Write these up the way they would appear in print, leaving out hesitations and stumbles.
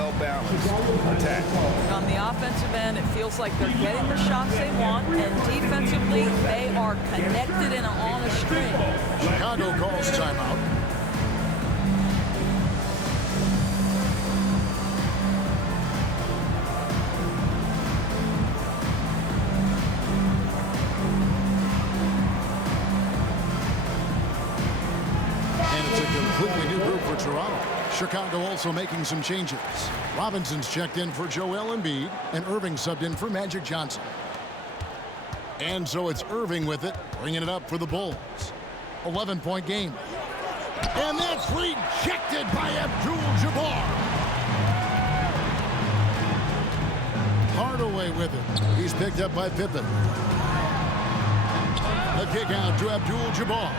well-balanced attack. On the offensive end, it feels like they're getting the shots they want, and defensively, they are connected and on a string. Chicago calls timeout. Completely new group for Toronto. Chicago also making some changes. Robinson's checked in for Joel Embiid, and Irving subbed in for Magic Johnson. And so it's Irving with it, bringing it up for the Bulls. 11-point game. And that's rejected by Abdul-Jabbar. Hardaway with it. He's picked up by Pippen. The kick out to Abdul-Jabbar.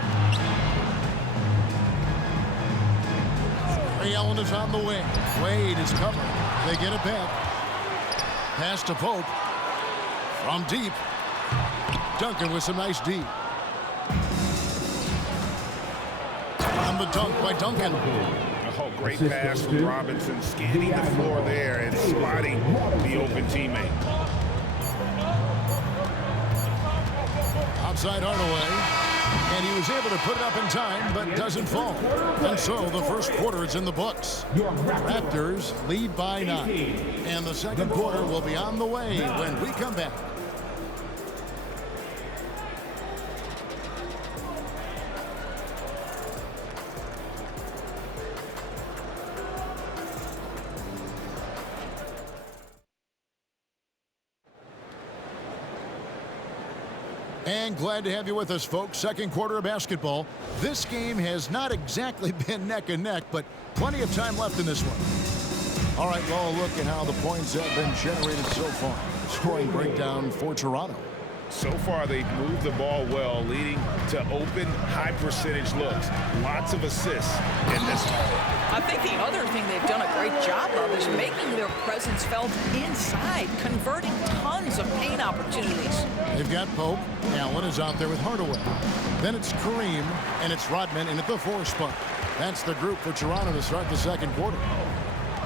Ray Allen is on the wing. Wade is covered. They get it back. Pass to Pope. From deep. Duncan with some nice D. On the dunk by Duncan. Oh, great pass from Robinson, scanning the floor there and spotting the open teammate. Outside Hardaway. And he was able to put it up in time, but doesn't fall. And so the first quarter is in the books. Raptors lead by 9. And the second quarter will be on the way when we come back. And glad to have you with us, folks. Second quarter of basketball. This game has not exactly been neck and neck, but plenty of time left in this one. All right, well, look at how the points have been generated so far. Scoring breakdown for Toronto. So far, they've moved the ball well, leading to open, high-percentage looks. Lots of assists in this one. I think the other thing they've done a great job of is making their presence felt inside, converting tons of paint opportunities. They've got Pope. Allen is out there with Hardaway. Then it's Kareem, and it's Rodman in at the 4 spot. That's the group for Toronto to start the second quarter.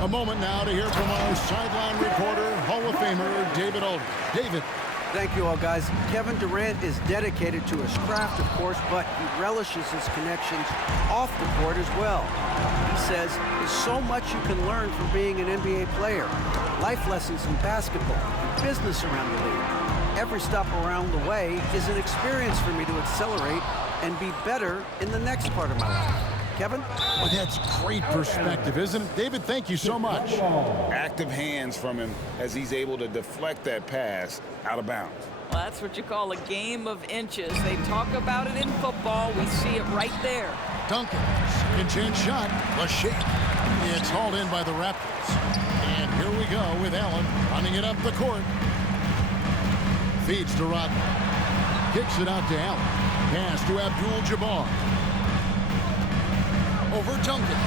A moment now to hear from our sideline reporter, Hall of Famer David Aldridge. David. Thank you all, guys. Kevin Durant is dedicated to his craft, of course, but he relishes his connections off the court as well. He says there's so much you can learn from being an NBA player. Life lessons in basketball, business around the league. Every stop around the way is an experience for me to accelerate and be better in the next part of my life. Kevin? Well, that's great perspective, isn't it? David, thank you so much. Active hands from him as he's able to deflect that pass out of bounds. Well, that's what you call a game of inches. They talk about it in football. We see it right there. Duncan, second chance shot, the shake. It's hauled in by the Raptors. And here we go with Allen running it up the court. Feeds to Rodman. Kicks it out to Allen. Pass to Abdul-Jabbar. Over Duncan.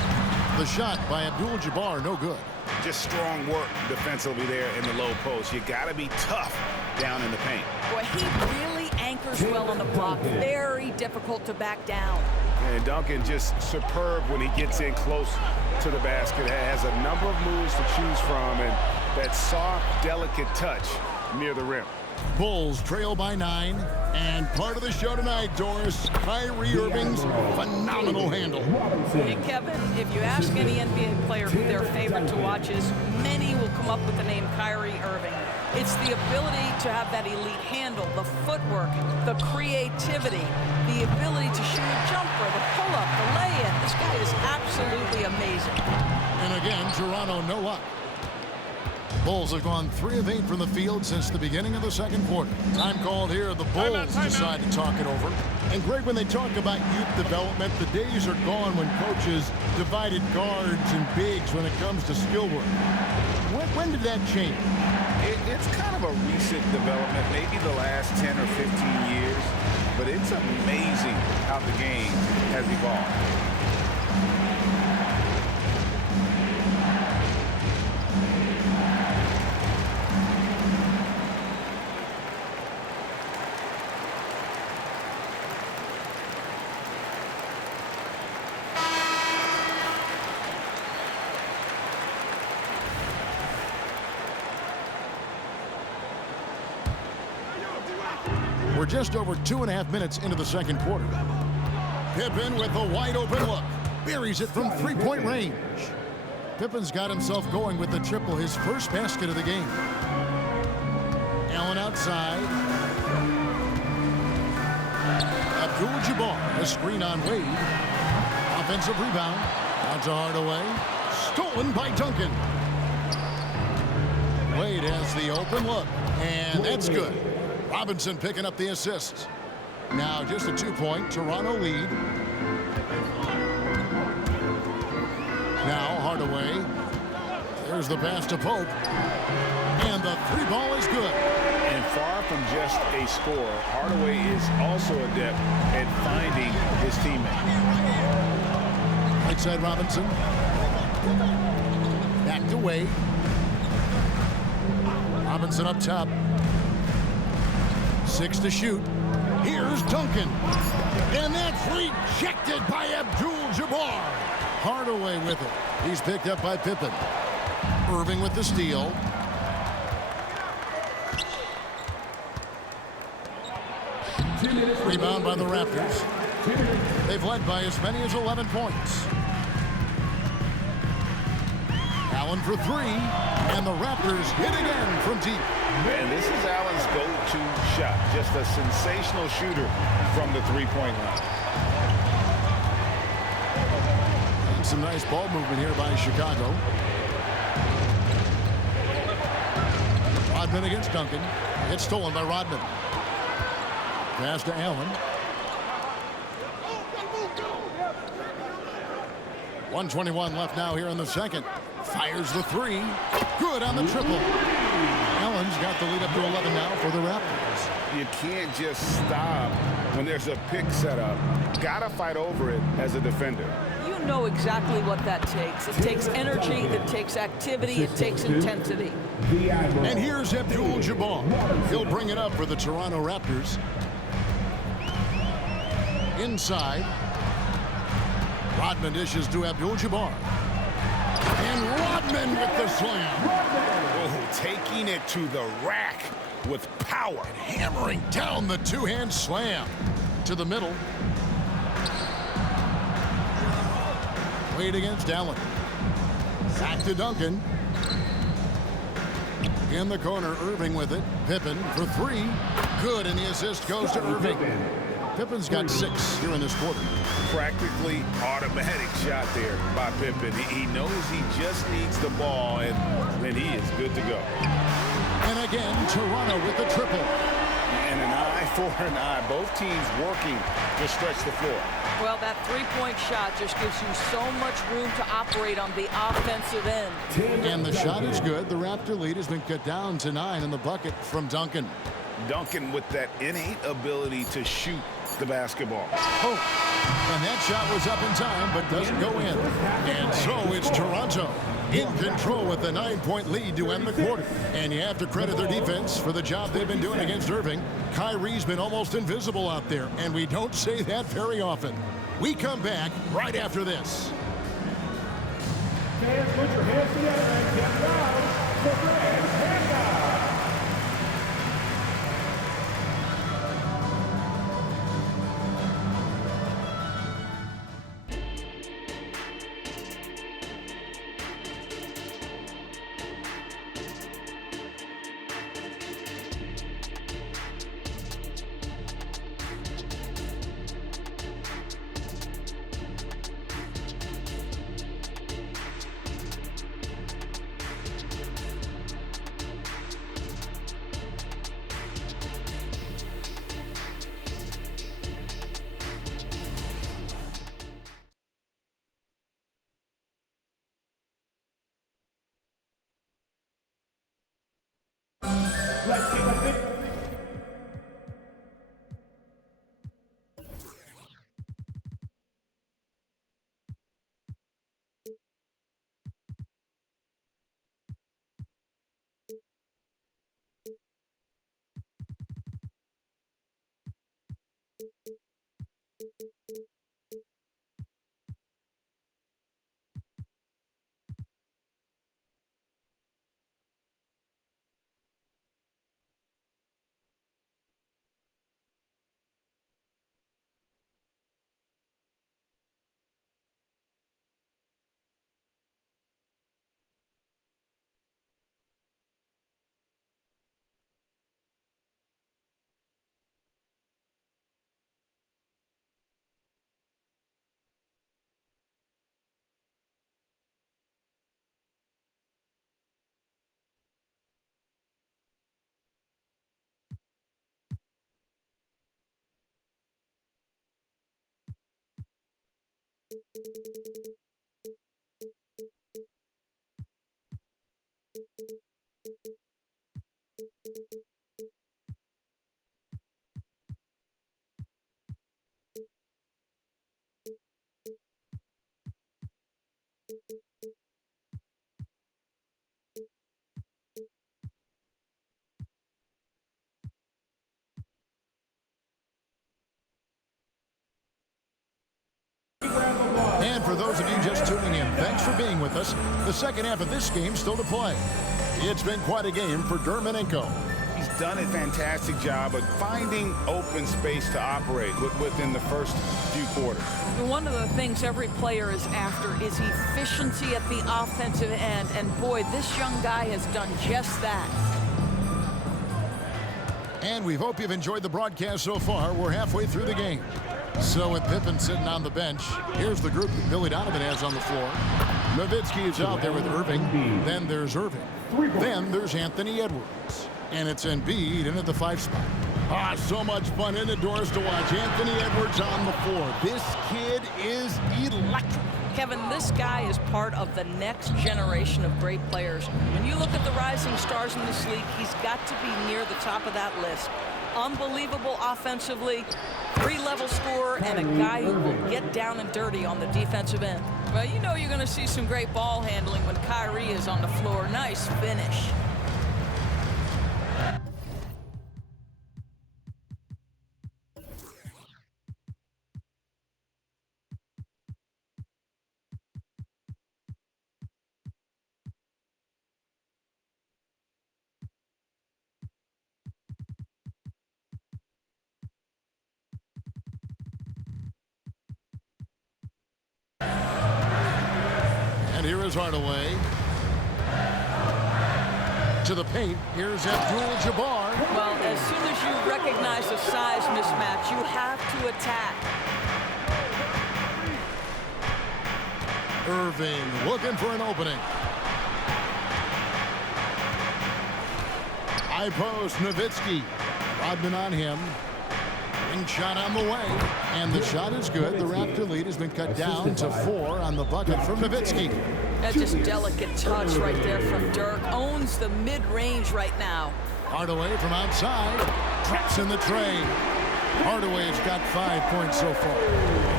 The shot by Abdul-Jabbar, no good. Just strong work defensively there in the low post. You got to be tough down in the paint. Boy, he really anchors well on the block. Very difficult to back down. And Duncan just superb when he gets in close to the basket. Has a number of moves to choose from, and that soft, delicate touch near the rim. Bulls trail by 9, and part of the show tonight, Doris, Kyrie Irving's phenomenal handle. Hey, Kevin, if you ask any NBA player who their favorite to watch is, many will come up with the name Kyrie Irving. It's the ability to have that elite handle, the footwork, the creativity, the ability to shoot a jumper, the pull-up, the lay-in. This guy is absolutely amazing. And again, Toronto no luck. Bulls have gone 3 of 8 from the field since the beginning of the second quarter. Time called here. The Bulls decide to talk it over. And Greg, when they talk about youth development, the days are gone when coaches divided guards and bigs when it comes to skill work. When did that change? It's kind of a recent development, maybe the last 10 or 15 years. But it's amazing how the game has evolved. We're just over 2.5 minutes into the second quarter. Pippen with a wide open look. Buries it from three-point range. Pippen's got himself going with the triple, his first basket of the game. Allen outside. Abdul-Jabbar, a screen on Wade. Offensive rebound. Out to Hardaway. Stolen by Duncan. Wade has the open look, and that's good. Robinson picking up the assist. Now just a 2-point Toronto lead. Now Hardaway. There's the pass to Pope. And the three ball is good. And far from just a scorer, Hardaway is also adept at finding his teammate. Right side Robinson. Back to Wade. Robinson up top. 6 to shoot. Here's Duncan. And that's rejected by Abdul-Jabbar. Hardaway with it. He's picked up by Pippen. Irving with the steal. Rebound by the Raptors. They've led by as many as 11 points. Allen for three, and the Raptors hit again from deep. And this is Allen's go-to shot. Just a sensational shooter from the three-point line. And some nice ball movement here by Chicago. Rodman against Duncan. It's stolen by Rodman. Pass to Allen. 1:21 left now here in the second. Fires the three. Good on the triple. Allen's got the lead up to 11 now for the Raptors. You can't just stop when there's a pick set up. Gotta fight over it as a defender. You know exactly what that takes. It takes energy, it takes activity, it takes intensity. And here's Abdul-Jabbar. He'll bring it up for the Toronto Raptors. Inside. Rodman dishes to Abdul-Jabbar. And Rodman with the slam. Oh, taking it to the rack with power. And hammering down the two-hand slam. To the middle. Wade against Allen. Back to Duncan. In the corner, Irving with it. Pippen for three. Good, and the assist goes to Irving. Pippen's got 6 here in this quarter. Practically automatic shot there by Pippen. He knows he just needs the ball, and then he is good to go. And again, Toronto with the triple. And an eye for an eye. Both teams working to stretch the floor. Well, that three-point shot just gives you so much room to operate on the offensive end. And the shot is good. The Raptor lead has been cut down to 9 in the bucket from Duncan. Duncan with that innate ability to shoot the basketball. Oh, and that shot was up in time, but doesn't go in. And so it's Toronto in control with the 9-point lead to end the quarter. And you have to credit their defense for the job they've been doing against Irving. Kyrie's been almost invisible out there, and we don't say that very often. We come back right after this. Fans, put your hands together and get loud for Grant Handout. Let's see what this And for those of you just tuning in, thanks for being with us. The second half of this game still to play. It's been quite a game for Dermonenko. He's done a fantastic job of finding open space to operate within the first few quarters. One of the things every player is after is efficiency at the offensive end. And boy, this young guy has done just that. And we hope you've enjoyed the broadcast so far. We're halfway through the game. So with Pippen sitting on the bench, here's the group that Billy Donovan has on the floor. Nowitzki is out there with Irving. Then there's Irving. Then there's Anthony Edwards. And it's Embiid in at the 5 spot. So much fun indoors to watch. Anthony Edwards on the floor. This kid is electric. Kevin, this guy is part of the next generation of great players. When you look at the rising stars in this league, he's got to be near the top of that list. Unbelievable offensively, 3-level scorer, and a guy who will get down and dirty on the defensive end. Well, you know you're going to see some great ball handling when Kyrie is on the floor. Nice finish. And here is Hardaway. To the paint. Here's Abdul-Jabbar. Well, as soon as you recognize a size mismatch, you have to attack. Irving looking for an opening. High post, Nowitzki. Rodman on him. Ring shot on the way. And the shot is good. The Raptor lead has been cut down to 4 on the bucket from Nowitzki. That's just delicate touch right there from Dirk. Owns the mid-range right now. Hardaway from outside. Traps in the tray. Hardaway's got 5 points so far.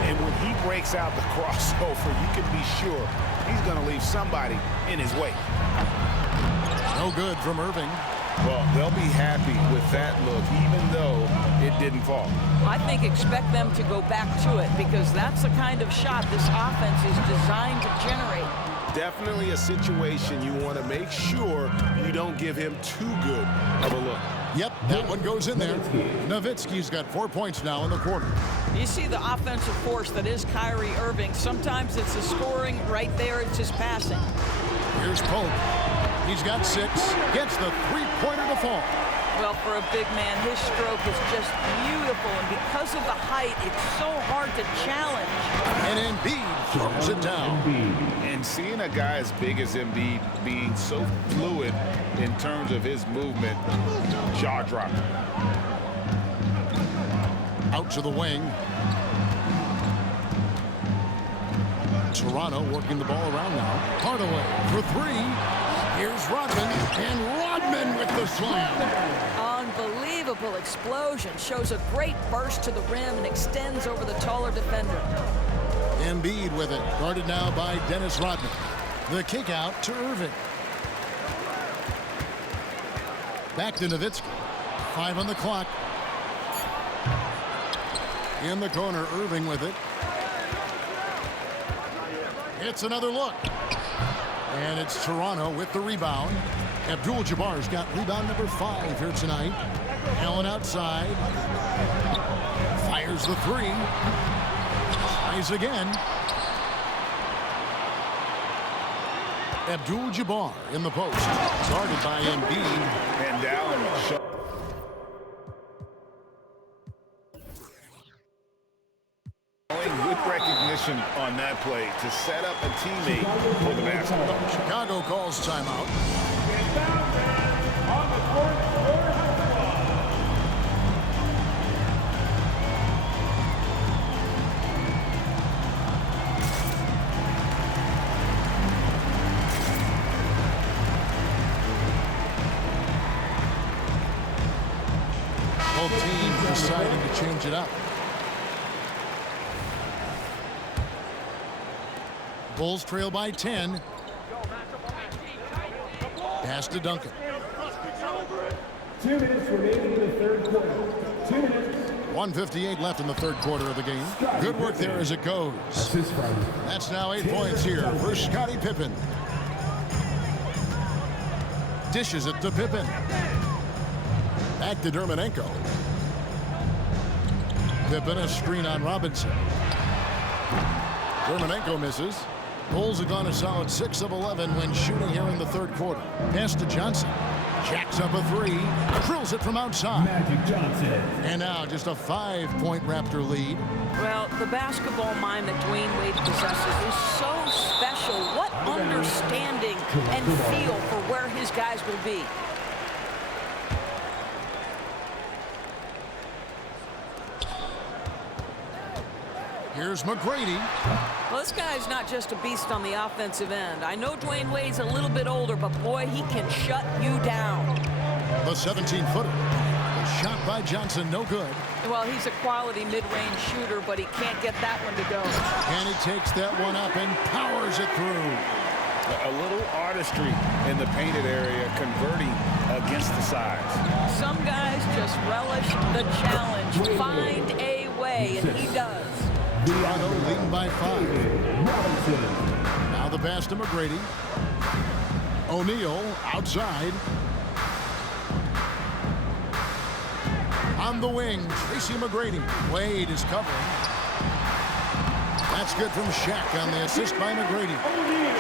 And when he breaks out the crossover, you can be sure he's going to leave somebody in his way. No good from Irving. Well, they'll be happy with that look, even though it didn't fall. I think expect them to go back to it because that's the kind of shot this offense is designed to generate. Definitely a situation you want to make sure you don't give him too good of a look. Yep, that one goes in there. Nowitzki's got 4 points now in the quarter. You see the offensive force that is Kyrie Irving. Sometimes it's the scoring right there. It's his passing. Here's Pope. He's got 6. Gets the three-pointer to fall. Well, for a big man, his stroke is just beautiful. And because of the height, it's so hard to challenge. And Embiid throws it down. And seeing a guy as big as Embiid being so fluid in terms of his movement, jaw-dropping. Out to the wing. Toronto working the ball around now. Hardaway for 3. Here's Rodman, and Rodman with the slam. Unbelievable explosion. Shows a great burst to the rim and extends over the taller defender. Embiid with it. Guarded now by Dennis Rodman. The kick out to Irving. Back to Nowitzki. 5 on the clock. In the corner, Irving with it. It's another look. And it's Toronto with the rebound. Abdul-Jabbar's got rebound number 5 here tonight. Allen outside. Fires the 3. Tries again. Abdul-Jabbar in the post. Guarded by Embiid. And Allen. Good recognition on that play to set up a teammate for the basketball. Chicago calls timeout. On the court, Both teams deciding to change it up. Bulls trail by 10. Pass to Duncan. 2 minutes remaining in the third quarter. 2 minutes. 1:58 left in the third quarter of the game. Good work there as it goes. That's now 8 points here for Scottie Pippen. Dishes it to Pippen. Back to Dermonenko. Pippen a screen on Robinson. Dermonenko misses. Bulls have gone a solid 6 of 11 when shooting here in the third quarter. Pass to Johnson. Jacks up a three. Drills it from outside. Magic Johnson. And now just a 5-point Raptor lead. Well, the basketball mind that Dwayne Wade possesses is so special. What understanding and feel for where his guys will be. Here's McGrady. Well, this guy's not just a beast on the offensive end. I know Dwayne Wade's a little bit older, but boy, he can shut you down. The 17-footer. The shot by Johnson, no good. Well, he's a quality mid-range shooter, but he can't get that one to go. And he takes that one up and powers it through. A little artistry in the painted area, converting against the size. Some guys just relish the challenge. Find a way, and he does. Toronto leading by 5. Now the pass to McGrady. O'Neal outside. On the wing, Tracy McGrady. Wade is covering. That's good from Shaq on the assist by McGrady.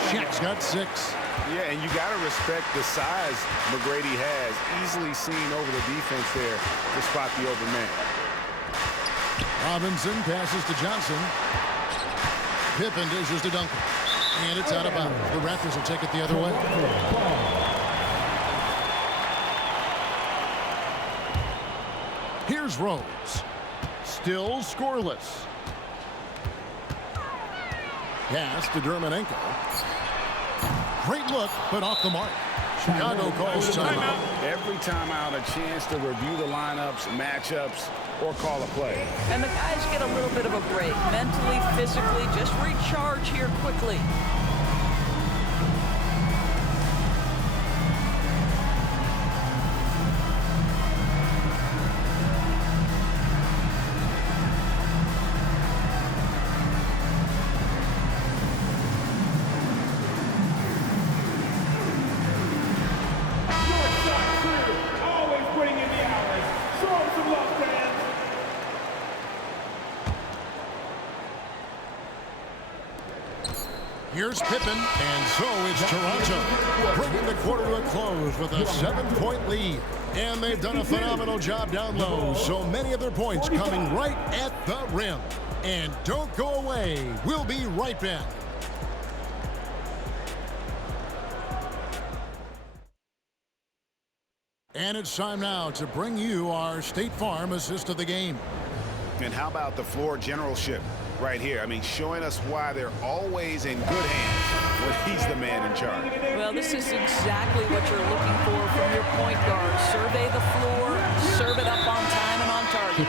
Shaq's got 6. Yeah, and you got to respect the size McGrady has. Easily seen over the defense there to spot the open man. Robinson passes to Johnson. Pippen dishes to Duncan. And it's out of bounds. The Raptors will take it the other way. Here's Rose. Still scoreless. Pass to Dermonenko. Great look, but off the mark. Chicago calls timeout. Every timeout, a chance to review the lineups, matchups, or call a play. And the guys get a little bit of a break. Mentally, physically, just recharge here quickly. Always putting in the hours. Show them some love, fans. Here's Pippen, and so it's Toronto, bringing the quarter to a close with a 7-point lead. And they've done a phenomenal job down low, so many of their points coming right at the rim. And don't go away. We'll be right back. And it's time now to bring you our State Farm assist of the game. And how about the floor generalship right here? I mean, showing us why they're always in good hands when he's the man in charge. Well, this is exactly what you're looking for from your point guard. Survey the floor, serve it up on time and on target.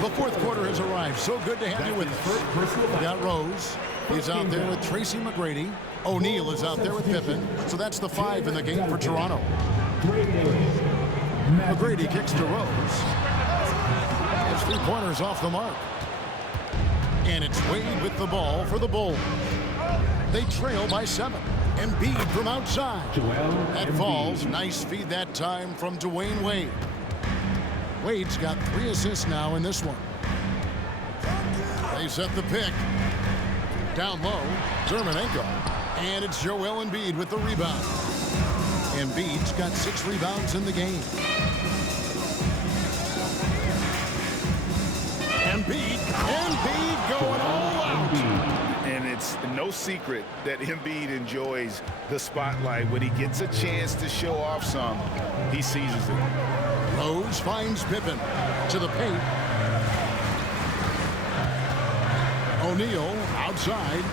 The fourth quarter has arrived. So good to have you with us. We got Rose. He's out there with Tracy McGrady. O'Neal is out there with Pippen. So that's the 5 in the game for Toronto. McGrady kicks to Rose. His 3-pointers off the mark. And it's Wade with the ball for the Bulls. They trail by 7. Embiid from outside. That falls. Nice feed that time from Dwayne Wade. Wade's got 3 assists now in this one. They set the pick. Down low, Dermonenko. And it's Joel Embiid with the rebound. Embiid's got 6 rebounds in the game. Embiid going all out. And it's no secret that Embiid enjoys the spotlight. When he gets a chance to show off some, he seizes it. Rose finds Pippen to the paint. O'Neal outside.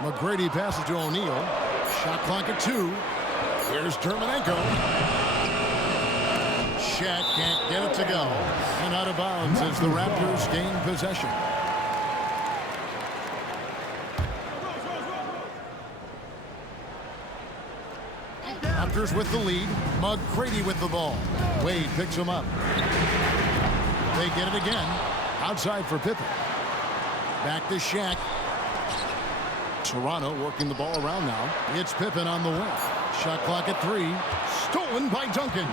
McGrady passes to O'Neal. Shot clock at 2. Here's Dermonenko. Shaq can't get it to go. And out of bounds as the Raptors gain possession. Raptors with the lead. McGrady with the ball. Wade picks him up. They get it again. Outside for Pippen. Back to Shaq. Toronto working the ball around now. It's Pippen on the wing. Shot clock at 3. Stolen by Duncan.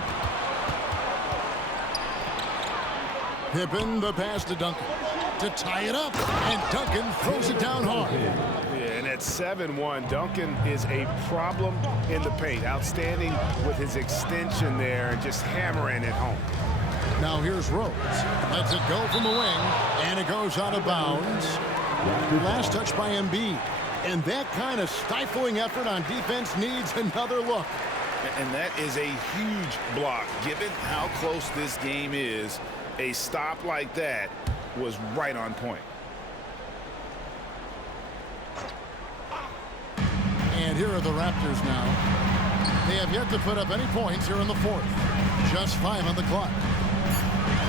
Pippen, the pass to Duncan. To tie it up. And Duncan throws it down hard. Yeah, and at 7-1, Duncan is a problem in the paint. Outstanding with his extension there and just hammering it home. Now here's Rose. Lets it go from the wing. And it goes out of bounds. Last touch by Embiid. And that kind of stifling effort on defense needs another look. And that is a huge block. Given how close this game is, a stop like that was right on point. And here are the Raptors now. They have yet to put up any points here in the fourth. Just 5 on the clock.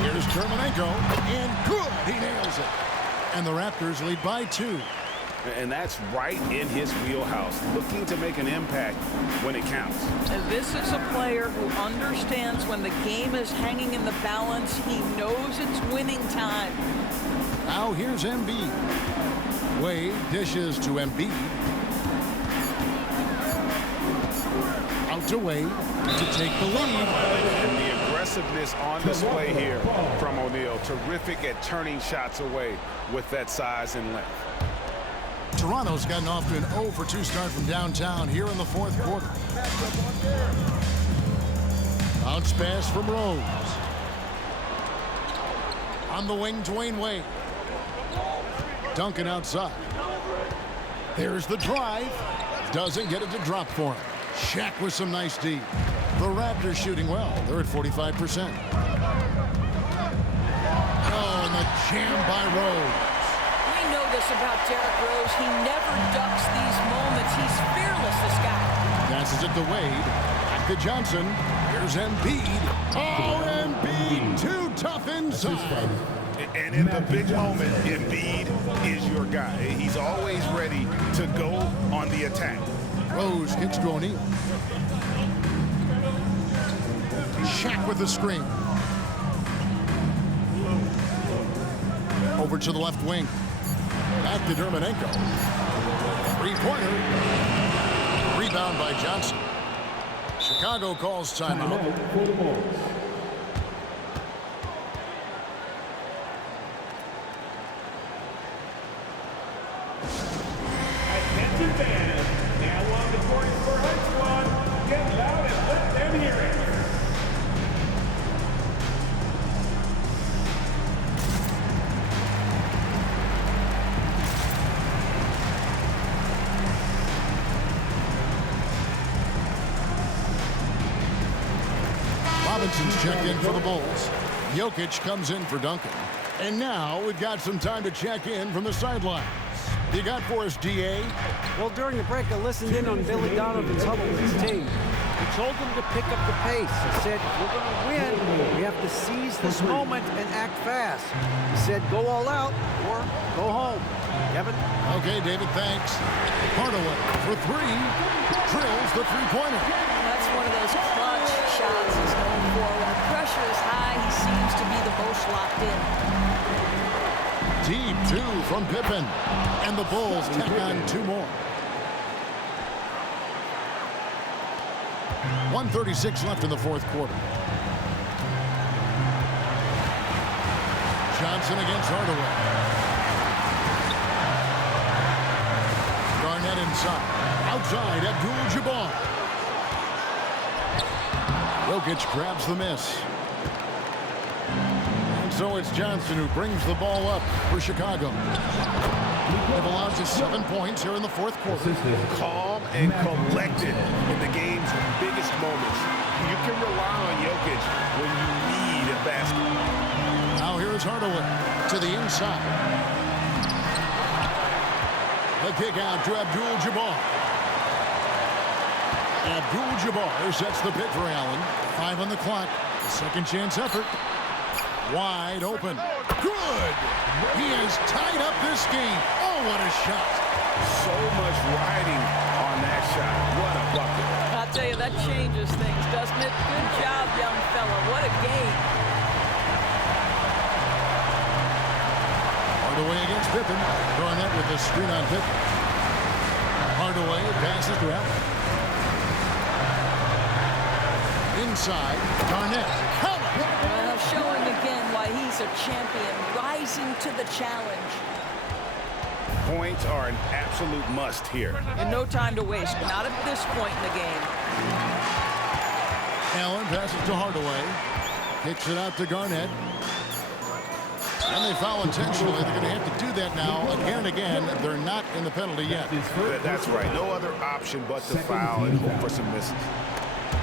Here's Dermonenko. And good. He nails it. And the Raptors lead by 2. And that's right in his wheelhouse, looking to make an impact when it counts. And this is a player who understands when the game is hanging in the balance. He knows it's winning time. Now here's Embiid. Wade dishes to Embiid. Out to Wade to take the lead. And the aggressiveness on display here from O'Neal. Terrific at turning shots away with that size and length. Toronto's gotten off to an 0-for-2 start from downtown here in the fourth quarter. Bounce pass from Rose. On the wing, Dwayne Wade. Duncan outside. There's the drive. Doesn't get it to drop for him. Shaq with some nice D. The Raptors shooting well. They're at 45%. Oh, and the jam by Rose. We know this about Derrick Rose. He never ducks these moments. He's fearless, this guy. Passes it to Wade. Back to Johnson. Here's Embiid. Oh, Embiid too tough inside. And in the big moment, Embiid is your guy. He's always ready to go on the attack. Rose kicks to O'Neal. Shaq with the screen. Over to the left wing. Back to Dermonenko. Three-pointer. Rebound by Johnson. Chicago calls timeout. Attention fans, now on the court for High Squad. Get loud and let them hear it. Robinson's checked in for the Bulls. Jokic comes in for Duncan. And now we've got some time to check in from the sidelines. You got for us, D.A.? Well, during the break, I listened in on Billy Donovan's huddle with his team. He told them to pick up the pace. He said, if we're going to win, we have to seize this moment and act fast. He said, go all out or go home. Kevin? Okay, David, thanks. Hardaway for 3. Drills the three-pointer. That's one of those clutch shots he's known for. When the pressure is high, he seems to be the most locked in. Deep 2 from Pippen. And the Bulls tack on 2 more. 1:36 left in the fourth quarter. Johnson against Hardaway. Garnett inside. Outside, Abdul-Jabbar. Jokic grabs the miss. And so it's Johnson who brings the ball up for Chicago. They've allowed just 7 points here in the fourth quarter. Calm and collected in the game's biggest moments. You can rely on Jokic when you need a basket. Now here is Hardaway to the inside. The kick out to Abdul-Jabbar. Abdul-Jabbar sets the pick for Allen. 5 on the clock. Second chance effort. Wide open. Good! He has tied up this game. Oh, what a shot. So much riding on that shot. What a bucket. I'll tell you, that changes things, doesn't it? Good job, young fella. What a game. Hardaway against Pippen. Garnett with the screen on Pippen. Hardaway passes to Allen. Inside, Garnett. Showing again why he's a champion, rising to the challenge. Points are an absolute must here. And no time to waste, not at this point in the game. Allen passes to Hardaway. Kicks it out to Garnett. And they foul intentionally. They're going to have to do that now again and again. They're not in the penalty yet. That's right. No other option but to foul and hope for some misses.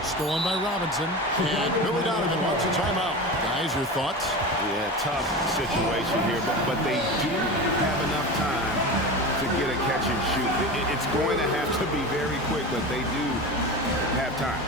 Stolen by Robinson. And Billy Donovan wants a timeout. Guys, your thoughts? Yeah, tough situation here, but they do have enough time to get a catch and shoot. It's going to have to be very quick, but they do have time.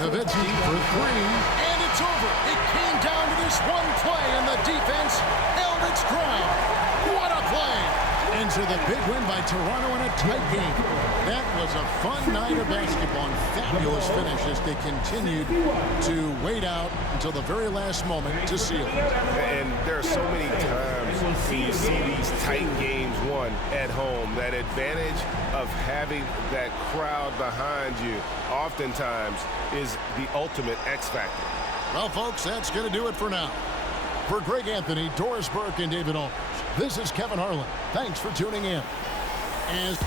Nowitzki for 3, and it's over. It came down to this one play, and the defense held its ground. What a play! Ends with a big win by Toronto in a tight game. That was a fun night of basketball, and fabulous finish as they continued to wait out until the very last moment to seal it. And there are so many times when you see these tight games won at home, that advantage of having that crowd behind you oftentimes is the ultimate X factor. Well, folks, that's going to do it for now. For Greg Anthony, Doris Burke, and David Aldridge, this is Kevin Harlan. Thanks for tuning in. As